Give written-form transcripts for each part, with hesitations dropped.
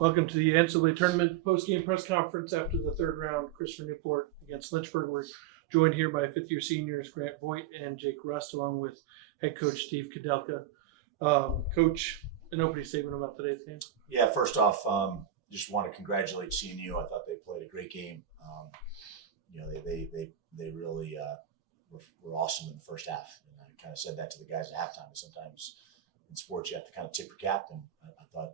Welcome to the NCAA tournament post-game press conference after the third round. Christopher Newport against Lynchburg. We're joined here by fifth-year seniors Grant Voigt and Jake Rust, along with head coach Steve Koudelka. Coach, an opening statement about today's game. Yeah, first off, just want to congratulate CNU. I thought they played a great game. They really were awesome in the first half. And I kind of said that to the guys at halftime. Sometimes in sports you have to kind of tip your cap, and I thought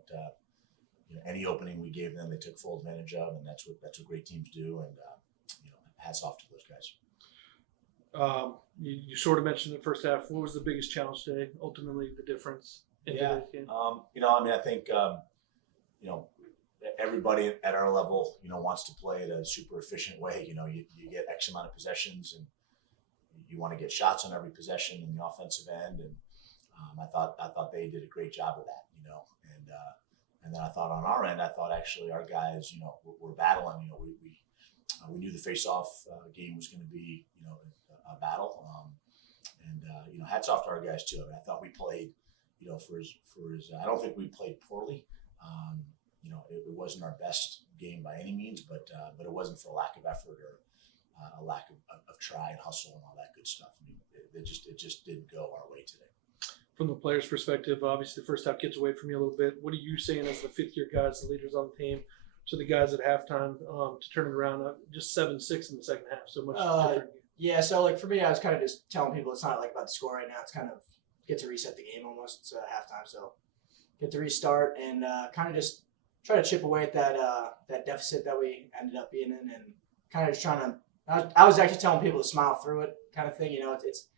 any opening we gave them, they took full advantage of, and that's what great teams do. And hats off to those guys. You sort of mentioned in the first half. What was the biggest challenge today? Ultimately, the difference in today's game. I think everybody at our level, wants to play it a super efficient way. You get X amount of possessions, and you want to get shots on every possession in the offensive end. And I thought they did a great job of that. And then I thought on our end, actually our guys, were battling. We knew the face-off game was going to be, a battle. Hats off to our guys too. I mean, I thought we played, I don't think we played poorly. It wasn't our best game by any means, but it wasn't for a lack of effort or a lack of try and hustle and all that good stuff. I mean, it just didn't go our way today. From the players' perspective, obviously the first half gets away from you a little bit. What are you saying as the fifth-year guys, the leaders on the team, to the guys at halftime to turn it around? Just 7-6 in the second half, so much different. Yeah, so for me, I was kind of just telling people it's not about the score right now. It's kind of get to reset the game almost. It's halftime, so get to restart and kind of just try to chip away at that deficit that we ended up being in, and kind of just trying to. I was actually telling people to smile through it, kind of thing. It's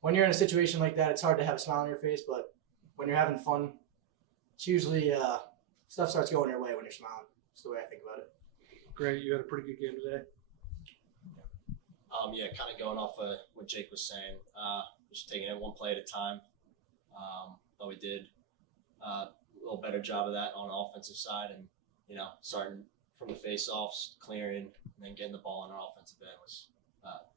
when you're in a situation like that, it's hard to have a smile on your face, but when you're having fun, it's usually stuff starts going your way when you're smiling. That's the way I think about it. Great, you had a pretty good game today. Kind of going off of what Jake was saying, just taking it one play at a time. But we did a little better job of that on the offensive side, and starting from the face-offs, clearing, and then getting the ball on our offensive end was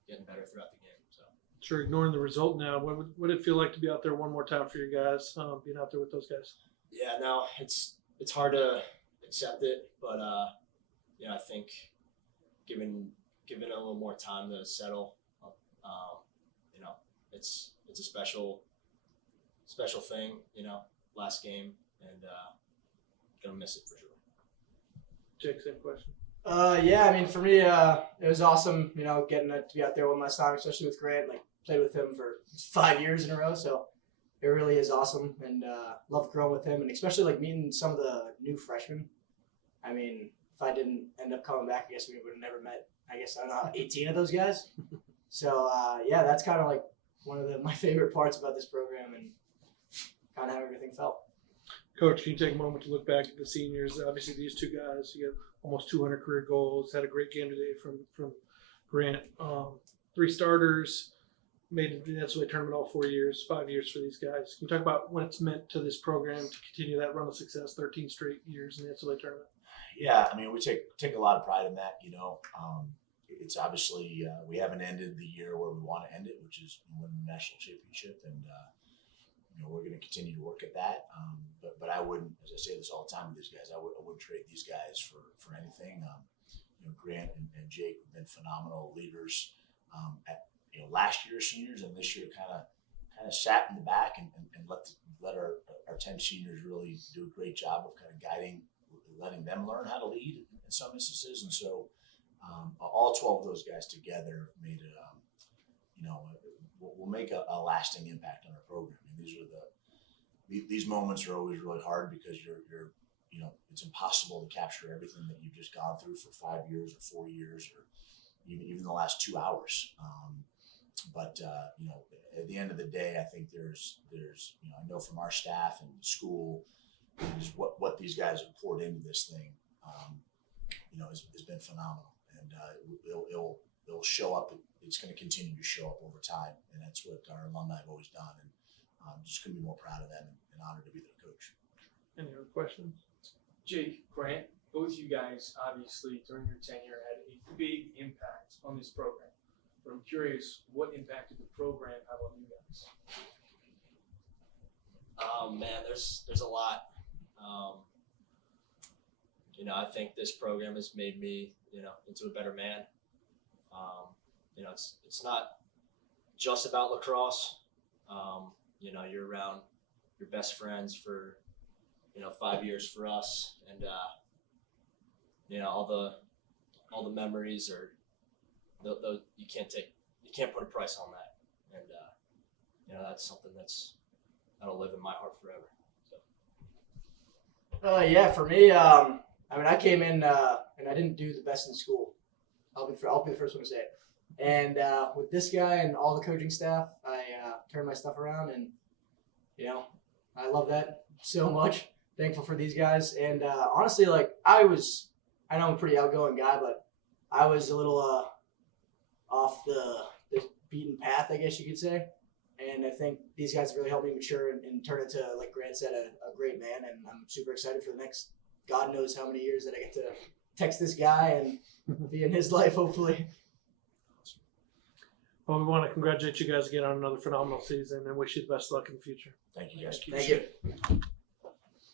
getting better throughout the game. So sure, ignoring the result now, what would it feel like to be out there one more time for your guys, being out there with those guys? Yeah, no, it's hard to accept it, but I think given it a little more time to settle, it's a special thing, last game, and gonna miss it for sure. Jake, same question. For me, it was awesome, getting to be out there one last time, especially with Grant. Played with him for 5 years in a row, so it really is awesome, and love growing with him, and especially meeting some of the new freshmen. I mean, if I didn't end up coming back, I guess we would have never met. I don't know, 18 of those guys. So that's kind of one of my favorite parts about this program, and kind of how everything felt. Coach, can you take a moment to look back at the seniors? Obviously, these two guys, you have almost 200 career goals, had a great game today from Grant. 3 starters, made the NCAA tournament all 4 years, 5 years for these guys. Can you talk about what it's meant to this program to continue that run of success, 13 straight years in the NCAA tournament? Yeah, I mean, we take a lot of pride in that. It's obviously we haven't ended the year where we want to end it, which is win the national championship, and we're going to continue to work at that. But I wouldn't, as I say this all the time with these guys, I wouldn't trade these guys for anything. Grant and Jake have been phenomenal leaders at last year's seniors, and this year kind of sat in the back and let our 10 seniors really do a great job of kind of guiding, letting them learn how to lead in some instances. And so all 12 of those guys together made it, will make a lasting impact on our program. I mean, these moments are always really hard because you're it's impossible to capture everything that you've just gone through for 5 years or 4 years or even the last 2 hours. But at the end of the day, I think there's I know from our staff and the school, is what these guys have poured into this thing, has been phenomenal, and it'll show up. It's going to continue to show up over time, and that's what our alumni have always done. And just couldn't be more proud of them and honored to be their coach. Any other questions? Jake, Grant, both you guys obviously during your tenure had a big impact on this program. But I'm curious, what impact did the program have on you guys? Man, there's a lot. I think this program has made me, into a better man. It's not just about lacrosse. You're around your best friends for, 5 years for us, and all the memories are, you can't put a price on that, and that's something that'll live in my heart forever. Yeah, for me, I came in and I didn't do the best in school. I'll be the first one to say it. And with this guy and all the coaching staff, I turned my stuff around, and I love that so much. Thankful for these guys, and honestly, I know I'm a pretty outgoing guy, but I was a little off the beaten path, I guess you could say. And I think these guys really helped me mature and turn into, like Grant said, a great man. And I'm super excited for the next God knows how many years that I get to text this guy and be in his life, hopefully. Well, we want to congratulate you guys again on another phenomenal season and wish you the best luck in the future. Thank you guys. Thank you.